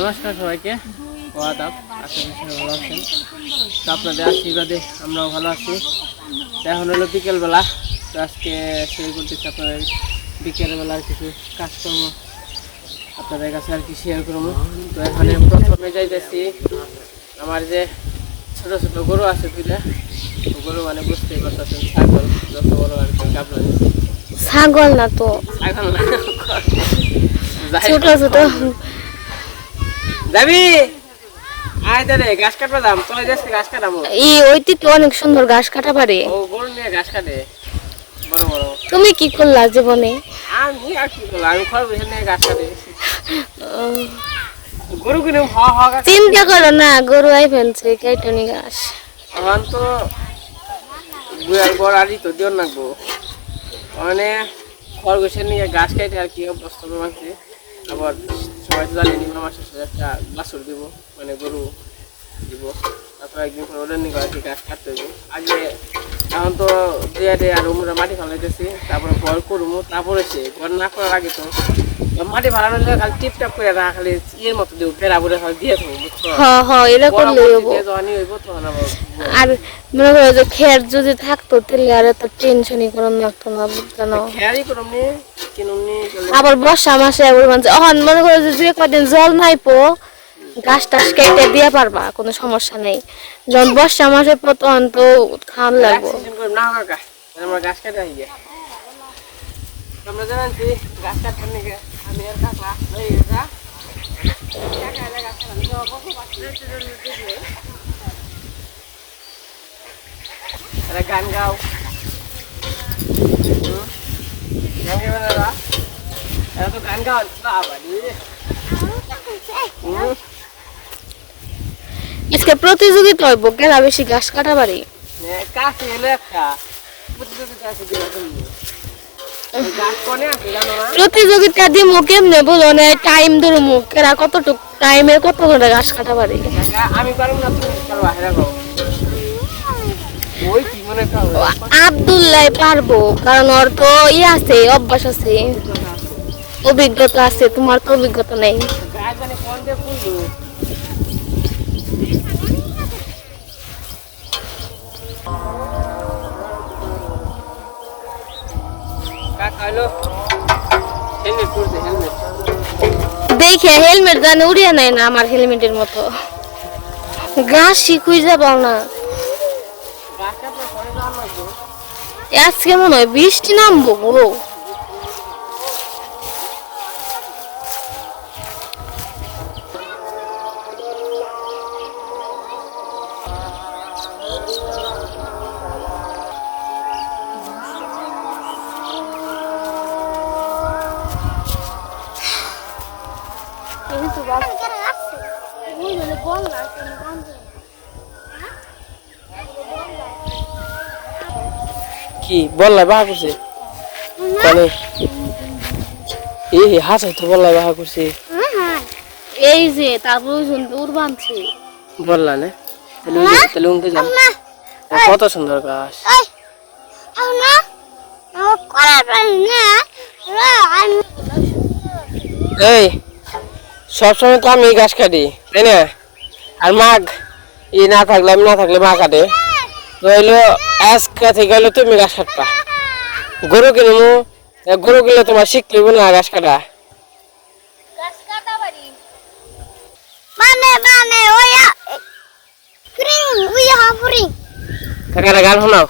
নমস্কার সবাইকে। ওয়াদাব আশা করি ভালো আছেন। তো আপনাদের আশীর্বাদে আমরাও ভালো আছি। এখন হলো বিকেলবেলা। তো আজকে শেয়ার করতেছি আপনাদের বিকেলবেলার কিছু কাজকর্ম। আপনাদের কাছে আর কি শেয়ার করব। তো এখানে প্রথমে যাইতেছি। আমার যে ছোট ছোট গরু আছে দুইটা গরু মানে বুঝতেই পারতেছেন ছাগল। যত বড় আর কি গাবলা ছাগল না তো। ছাগল না ছোট ছোট। যাবি? আয় কাটবা দাম যাচ্ছে কাটাবো। এই ওইটি তো অনেক সুন্দর ঘাস কাটা পারে। ও গরু নিয়ে ঘাস কাটে। বড় বড়। তুমি কি করলা জীবনে? আমি আর কি করলাম? আমি খরচ নিয়ে ঘাস কাটে। গেছি। গরু কিনে হ হ গাছ চিন্তা করো না গরু আই ফেলছে কেটনি ঘাস। এখন তো বুয়ার বড় আড়ি তো দিও নাকবো মানে খরগোশের নিয়ে গাছ কাটে আর কি অবস্থা মানছে আবার সবাই তো জানি নিম্ন মাসের সাথে একটা বাছুর দিব মানে গরু দিব। তারপর একদিন পর ওদের নিয়ে আর কি গাছ কাটতে হইব। আগে এখন তো দিয়ে দিয়ে আর উমরা মাটি ফালাইতেছি তারপরে ঘর করব তারপরে সে ঘর না করার আগে তো মাটি ফালানো হলে খালি টিপটাপ করে রাখা খালি ইয়ের মতো দিব ফেরা বলে খালি দিয়ে থাকব বুঝছ? হ হ এটা হইব পরবর্তীতে যখনই হইব তখন আর মনে করো যে খের যদি থাকতো তাহলে আর এত টেনশনই করুন লাগতো না বুঝলো খেয়ারই করমনি আবার বর্ষা মাসে আবার মানে অহন মনে করো যে যে কদিন জল নাইপো গাছ টাছ কেটে দিয়ে পারবা কোনো সমস্যা নেই। যখন বর্ষা মাসে পর তখন তো খাওয়ান লাগবো। গান গাও? গান গাও হুম? আজকে প্রতিযোগিতা হইব কেনা বেশি ঘাস কাটা পারি? কাছে এলো একটা। প্রতিযোগিতা আছে প্রতিযোগিতা কেমনে বলো না টাইম ধরো মুখ কেনা কতটুক টাইমের কত ঘণ্টা গাছ কাটা পারি? আমি পারব না আবদুল্লাহ পারব কারণ ওর তো ই আছে অভ্যাস আছে। অভিজ্ঞতা আছে তোমার তো অভিজ্ঞতা নেই। দেখে হেলমেট জানে উড়িয়ে নেয় না আমার হেলমেটের মতো। গাছ শিখুই যাব না। আজকে মনে হয় বৃষ্টি নামবো গো কি বললাই বাহা করছে? মানে এই হাসাই তো বললাই বাহা করছে। এই যে তারপর দূর বাঁধছে। বললা না? তাহলে তাহলে যান কত সুন্দর গাছ। এই সবসময় তো আমি গাছ কাটি তাই না? আর মাঘ ই না থাকলে আমি না থাকলে মা কাটে। তো হইল আজকে থেকে হইল তুমি গাছ কাটবা। গরু কিনবো গরু কিনলে তোমার হইব না গাছ কাটা. Fring, uya, fring. কাকারা গান শোনাও।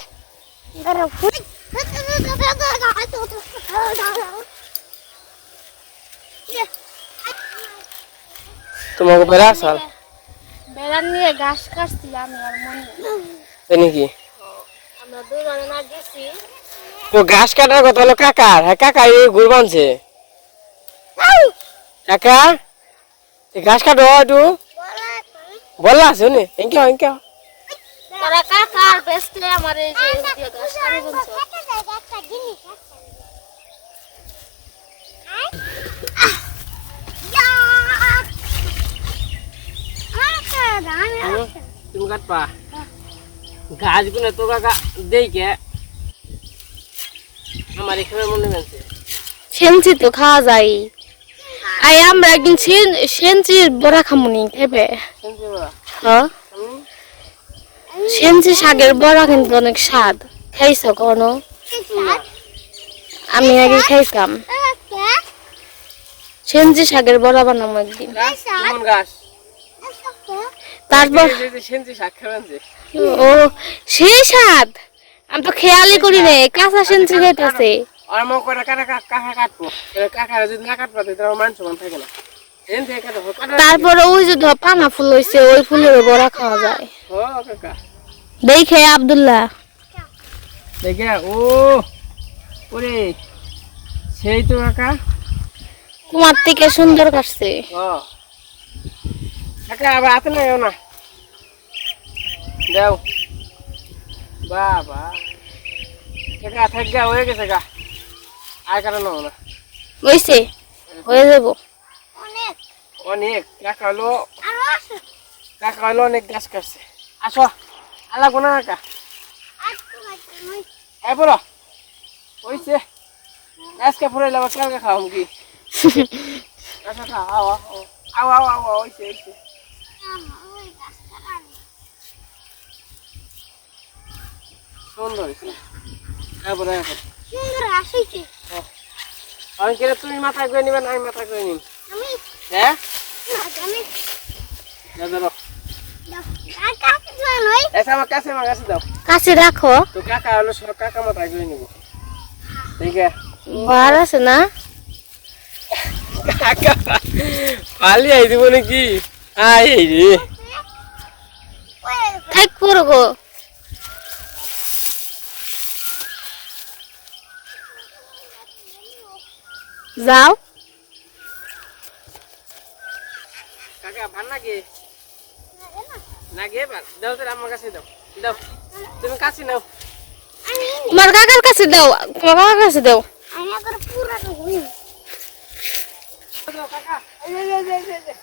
তোমাকে বেড়া আসাল বেড়ান নিয়ে গাছ কাটছিলাম আর মনে নাকি আমরা দুজনে না গেছি ও ঘাস কাটার কথা হলো কাকার হ্যাঁ কাকা এই গুড় বানছে। কাকা এই ঘাস কাটো একটু। বললা আছে নে এঙ্কে এঙ্কে তারা কাকা আর বেসতে আমার এই যে দিয়ে গাছ কাটে বলছে তুমি কাটপা গাছ গুনে তো কাকা দেই কে আমার এখানে মনে হয়েছে খেলছি তো খাওয়া যায়। আই আমরা একদিন সেন সেনচির বড়া খামুনি খেবে হ্যাঁ। সেনচি শাকের বড়া কিন্তু অনেক স্বাদ। খাইছো কোনো আমি আগে খাইতাম সেনচি শাকের বড়া বানাবো একদিন। তারপর ও সেই স্বাদ। আমি তো খেয়ালই করি নাই কাঁচা সেনচি খাইতেছে আর মো করে কাটা কাকা কাটবো এবার যদি না কাটবো তাহলে মান সমান থাকে না। তারপরে ওই যে পানা ফুল হইছে ওই ফুলের বড়া খাওয়া যায়। দেখে আব্দুল্লাহ। দেখে ও ওরে সেই তো কাকা। তোমার থেকে সুন্দর কাটছে। কাকা আবার হাতে না না। দাও। বাবা। থাক গা হয়ে গেছে গা। আর নাও না। হইছে। হয়ে যাব। অনেক। কাকা হলো কাকা হলো অনেক গাছ কাটছে। আসো। আলা গোনা কাকা। এ বড় হইছে। আজকে ফুরাইলে আবার কালকে খাওয়াম কি? আচ্ছা খা আও আও আও আও হইছে হইছে সুন্দর এরপরে আমি কেন তুমি মাথা করে নিবে না আমি মাথা করে নিম হ্যাঁ দাও দাও এসে আমার কাছে রাখো। তো কাকা হলো কাকা মাথা করে নিব ঠিক আছে বার আছে না? কাকা পালি আই দিব নাকি আই রে। থাক পুরো গো। যাও। কাকা ভান নাকি? নাকি এবার? দাও তাহলে আমার কাছে দাও। দাও। তুমি কাছে নাও। তোমার কাকার কাছে দাও। তোমার কাকার কাছে দাও। দাও, কাকা এই এই এই এই।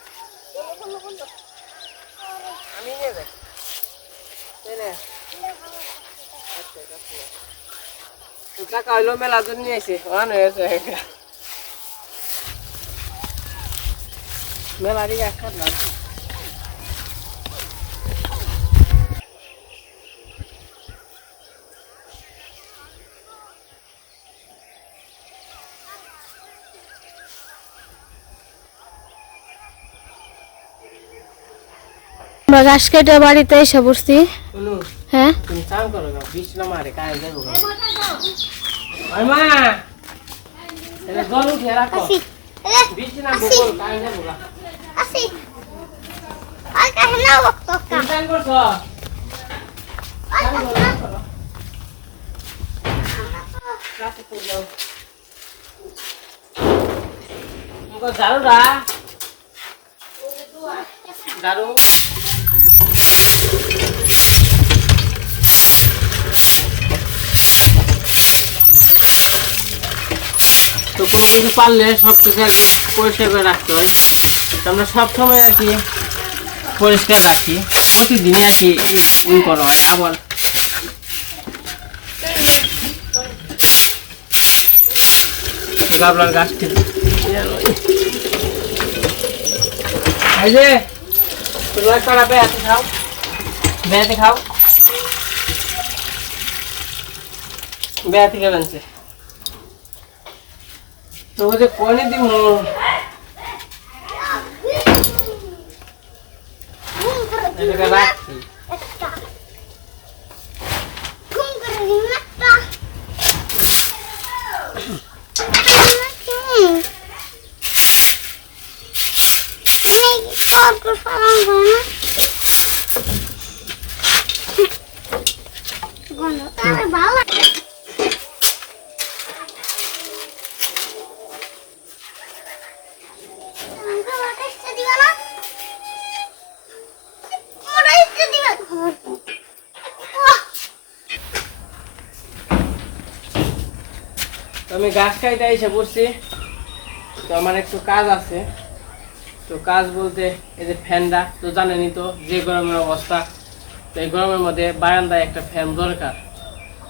আমি নিয়ে যাই নে। কাকু। হইল মেলা জন নিয়ে আইছে। অন হয়েছে। মেলা দিকে কাটলাম আমরা ঘাস কেটে বাড়িতে এসে শুনু হ্যাঁ? তুমি কাছে তো ঝাড়ু কোনো কিছু পারলে সব কিছু পরিষ্কার করে রাখতে হয়। তো আমরা সব সময় আর কি পরিষ্কার রাখি। প্রতিদিনই আর কি করা হয়, আবার গাবলার গাছটি। তোমরা করা বেড়াতে খাও। বেড়াতে খাও। বেড়াতে খাবেন সে। তো ওদের কোনে দিব llegará গাছ খাইতে এসে পড়ছি। তো আমার একটু কাজ আছে। তো কাজ বলতে এই যে ফ্যানটা, তো জানেনই তো যে গরমের অবস্থা, তো এই গরমের মধ্যে বারান্দায় একটা ফ্যান দরকার।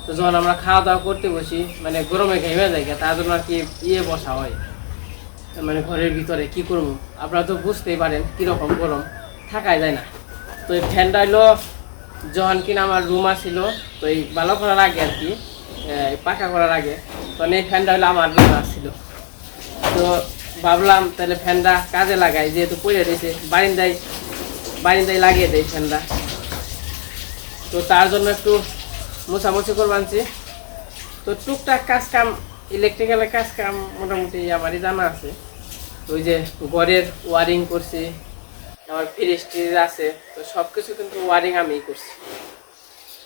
তো যখন আমরা খাওয়া দাওয়া করতে বসি মানে গরমে ঘেমে যায় তার জন্য আর কি ইয়ে বসা হয়। মানে ঘরের ভিতরে কি করব? আপনারা তো বুঝতেই পারেন কীরকম গরম, থাকাই যায় না। তো এই ফ্যানটা হলো যখন কিনা আমার রুম আসছিল তো এই ভালো করার আগে আর কি পাকা করার আগে তখন এই ফ্যানটা হলো আমার রুম আসছিল তো ভাবলাম তাহলে ফ্যানটা কাজে লাগাই, যেহেতু পড়ে রয়েছে, বারিন্দায় বারিন্দায় লাগিয়ে দেয় ফ্যানটা। তো তার জন্য একটু মোছামুছি করব আনছি। তো টুকটাক কাজ কাম ইলেকট্রিক্যালের কাজ কাম মোটামুটি আমারই জানা আছে। ওই যে ঘরের ওয়ারিং করছি আমার ফ্রিজ ট্রিজ আছে, তো সব কিছু কিন্তু ওয়ারিং আমিই করছি।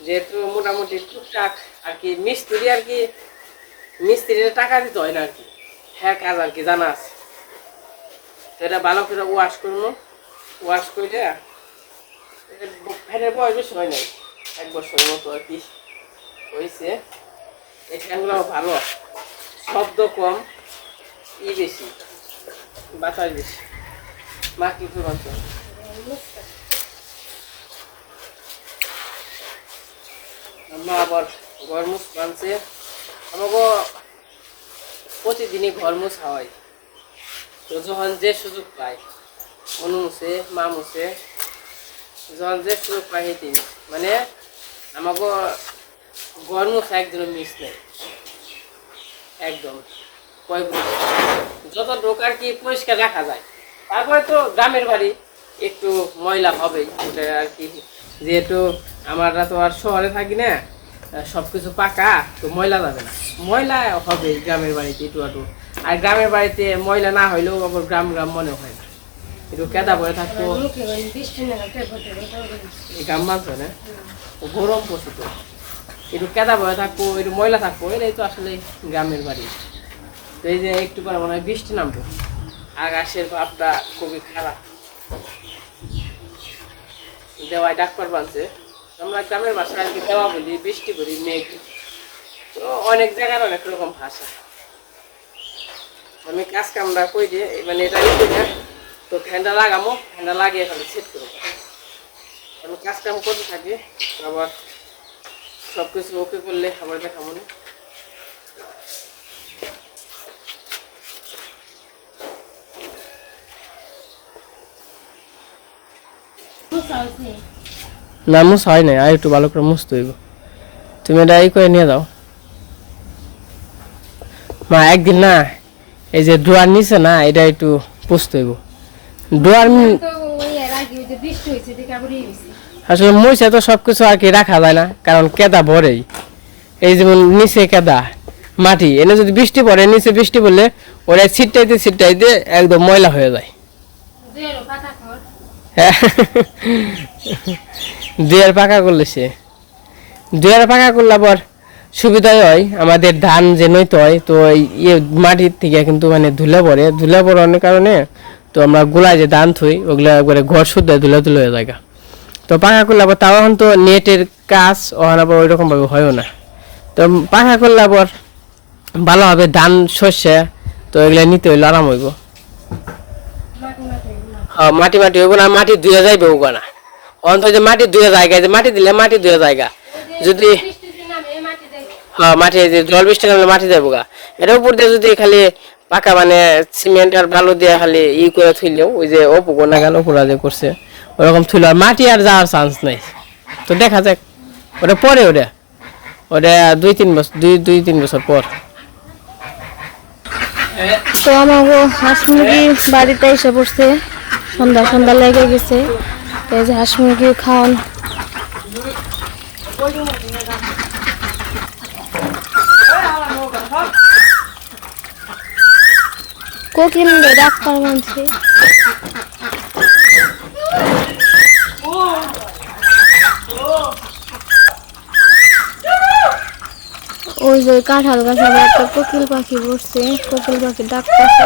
যেহেতু মোটামুটি টুকটাক আর কি মিস্ত্রি আর কি মিস্ত্রির টাকা দিতে হয় না আর কি হ্যাঁ কাজ আর কি, জানা আছে। তো এটা ভালো করে ওয়াশ করব ওয়াশ করে ফ্যানের বয়স বেশি হয় নাই, এক বছরের মতো আর কি হয়েছে এই ফ্যানগুলো ভালো, শব্দ কম, ই বেশি, বাতাস বেশি। মা, কি করবেন তো মা আবার ঘর মুছ বানছে। আমাকে প্রতিদিনই ঘর মুছা হয় তো যখন যে সুযোগ পায়, অনু মুছে, মা মুছে, যখন যে সুযোগ পায় সেই মানে আমাকে ঘর মুছা একদিনও মিস নেই। একদম। যত লোক আর কি পরিষ্কার রাখা যায়। তারপরে তো গ্রামের বাড়ি একটু ময়লা হবেই। ওটা আর কি, যেহেতু আমরা তো আর শহরে থাকি না। সব কিছু পাকা, তো ময়লা যাবে না। ময়লা হবে গ্রামের বাড়িতে একটু একটু আর গ্রামের বাড়িতে ময়লা না হইলেও আবার গ্রাম গ্রাম মনে হয় না। একটু কেদা বয়ে থাকতো। গ্রাম মানছে না? গরম পড়ছে তো। একটু কেদা বয়ে থাকব, একটু ময়লা থাকব, এটাই তো আসলে গ্রামের বাড়ি। তো এই যে একটু পরে মনে হয় বৃষ্টি নামবো। আকাশের ভাবটা খুবই খারাপ। দেওয়ায় ডাক্তার বানছে। আমরা গ্রামের ভাষা আর কি দেওয়া বলি, বৃষ্টি বলি, মেঘ। তো অনেক জায়গার অনেক রকম ভাষা। আমি কাজ কামরা কই দিয়ে মানে এটা তো ফ্যানটা লাগামো, ফ্যানটা লাগিয়ে খালি সেট করব। আমি কাজ কাম করতে থাকি, আবার সব কিছু ওকে করলে আবার দেখাবো না না মুস হয় নাই আর একটু ভালো করে মুছতে হইব তুমি এটা এই করে নিয়ে যাও। মা একদিন না এই যে ডোয়ার নিচে না এটা একটু পুষতে হইব ডোয়ার আসলে মুছে তো সব কিছু আর কি রাখা যায় না কারণ কেদা ভরেই। এই যেমন নিচে কেদা মাটি এনে যদি বৃষ্টি পড়ে নিচে বৃষ্টি পড়লে ওরা ছিটটাইতে ছিটটাইতে একদম ময়লা হয়ে যায়। দুয়ার পাকা করলে সে। দুয়ার পাকা করলে আবার সুবিধাই হয়। আমাদের ধান যে নইতে হয়, তো ইয়ে মাটির থেকে কিন্তু মানে ধুলে পড়ে। ধুলে পড়ানোর কারণে তো আমরা গোলায় যে ধান থুই, ওগুলো একবারে ঘর শুদ্ধ ধুলে ধুলে হয়ে যায় তো পাকা করলে আবার তাও এখন তো নেটের কাজ ওখানে আবার ওই রকমভাবে হয়ও না। তো পাকা করলে আবার ভালো হবে ধান শস্য তো এগুলো নিতে হইলে আরাম হইব। মাটি মাটি হইব না মাটি ধুয়ে যাইবে ওগা না। অন্তত যে মাটি ধুয়ে জায়গা যে মাটি দিলে মাটি ধুয়ে জায়গা। যদি হ্যাঁ মাটি যে জল বৃষ্টি নামলে মাটি যাব গা। এটার উপর দিয়ে যদি খালি পাকা মানে সিমেন্ট আর বালু দিয়ে খালি ই করে থুইলেও ওই যে অপুকো না কেন ওপুরা যে করছে ওরকম থুইল আর মাটি আর যাওয়ার চান্স নাই। তো দেখা যাক ওটা পরে ওটা। ওটা দুই তিন বছর দুই দুই তিন বছর পর। তো আমাকে হাঁস মুরগি বাড়িতে এসে পড়ছে। সন্ধ্যা সন্ধ্যা লেগে গেছে। এই যে হাঁস মুরগি খাওয়ান। কোকিল ডাক্তার মানছে ওই যে কাঁঠাল গাছে একটা কোকিল পাখি বসছে কোকিল পাখি ডাকতেছে।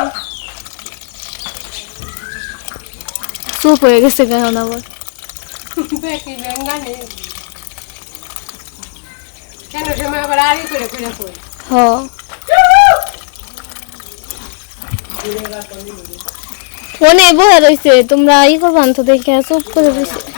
চুপ হয়ে গেছে কেন আবার ফোনে বসে রয়েছে তোমরা ই করবান তো দেখে চুপ করে রয়েছে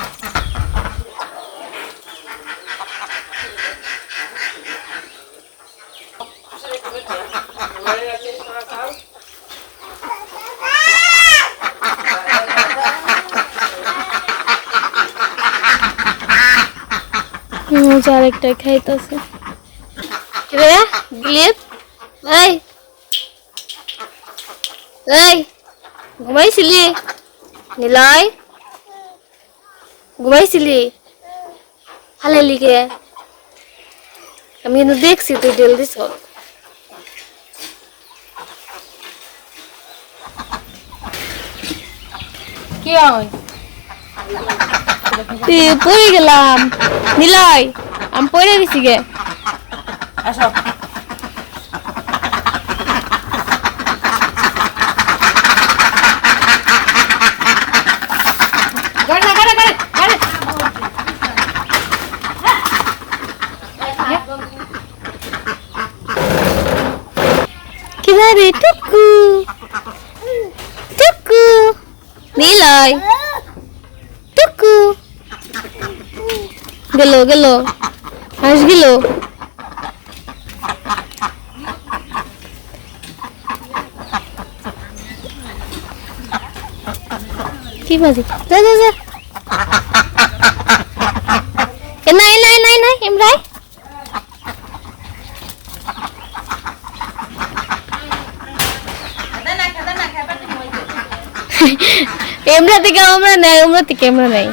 যে আরেকটা খাইতেছে। রে এই। এই ঘুমাইছিলি? নিলয়? ঘুমাইছিলি? হালে লিগে। আমি কিন্তু দেখছি তুই ডেল দিছ। কি হয়? পড়ে গেলাম। নিলয় আমি পড়ে গেছি গে। আসো। গাড়ি না গাড়ি গাড়ি গাড়ি কি রে টুকু? টুকু। নিলয় টুকু। গেল গেল। হাস গেল? কি বাজি? যা যা যা। নাই নাই নাই নাই এমরাই এমরা থেকে আমরা নাই আমরা থেকে আমরা নাই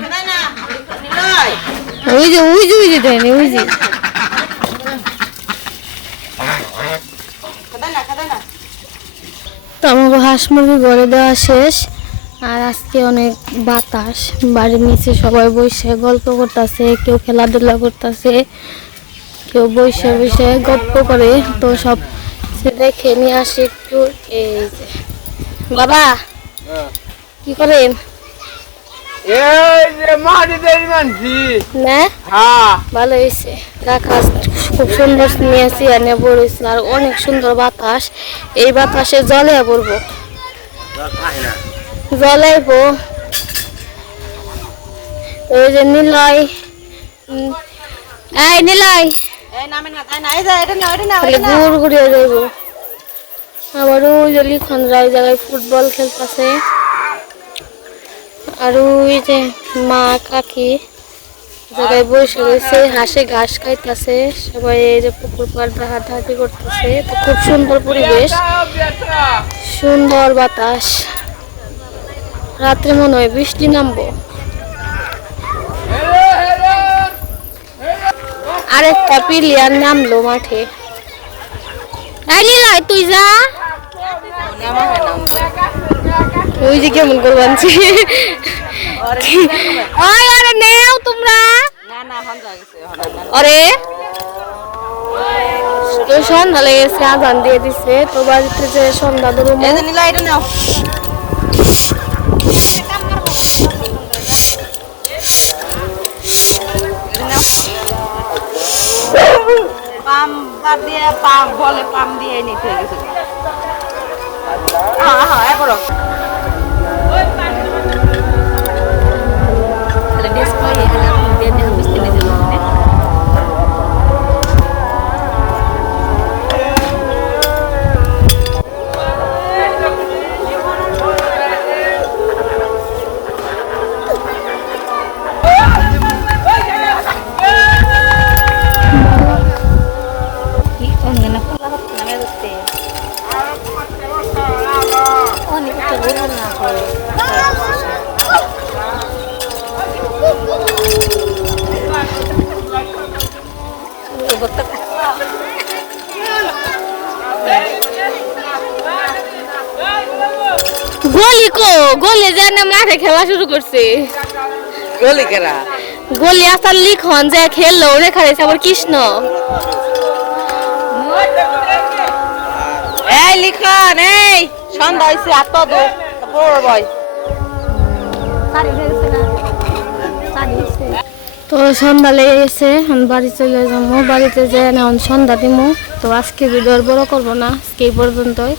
ওই যে ওই যে ওই যে দেন ওই যে তো আমাকে হাঁস মুরগি গড়ে দেওয়া শেষ। আর আজকে অনেক বাতাস। বাড়ির নিচে সবাই বসে গল্প করতেছে কেউ খেলাধুলা করতেছে কেউ বসে বসে গল্প করে। তো সব সে দেখে নিয়ে আসি একটু। এই যে। বাবা কি করেন? এই যে মাটিতে মানছি। না? হ্যাঁ। ভালো হয়েছে। গাছ খুব সুন্দর নিয়েছি আর নেব রয়েছে আর অনেক সুন্দর বাতাস। এই বাতাসে জলে পড়ব জলাইব ওই যে নিলয়। এই নিলয়। খালি ঘুর ঘুরিয়ে যাইব। আবার ওই যে লিখনরা ওই জায়গায় ফুটবল খেলতেছে। আর ওই যে মা কাকি জায়গায় বসে রয়েছে হাসে ঘাস খাইতেছে সবাই এই যে পুকুর পাড় হাঁটাহাঁটি করতেছে। তো খুব সুন্দর পরিবেশ সুন্দর বাতাস। রাত্রে মনে হয় বৃষ্টি নামবো। আরেকটা পিলিয়ার নামলো মাঠে। তুই যা। ওই যে কেমন করে বানছি। ওই আরে নেও তোমরা। আরে। তো সন্ধ্যা লেগেছে আজান দিয়ে দিছে। তো বাড়িতে যে সন্ধ্যা ধরুন পাম বাদ দিয়ে পাম বলে পাম দিয়ে নিতে গেছে। হ্যাঁ হ্যাঁ এখন গলি কো? গলি যেন মাঠে খেলা শুরু করছে। গলি কেরা? গলি আসার লিখন যে খেললো রেখা রয়েছে আবার কৃষ্ণ। এই লিখন এই! সন্ধ্যা হয়েছে আর তো বয়। তো সন্ধ্যা লেগে গেছে বাড়ি চলে যাব। বাড়িতে যে এখন সন্ধ্যা দিমু। তো আজকে ভিডিও আর বড়ো করব না। আজকে এই পর্যন্তই।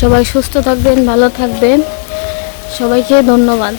সবাই সুস্থ থাকবেন, ভালো থাকবেন। সবাইকে ধন্যবাদ।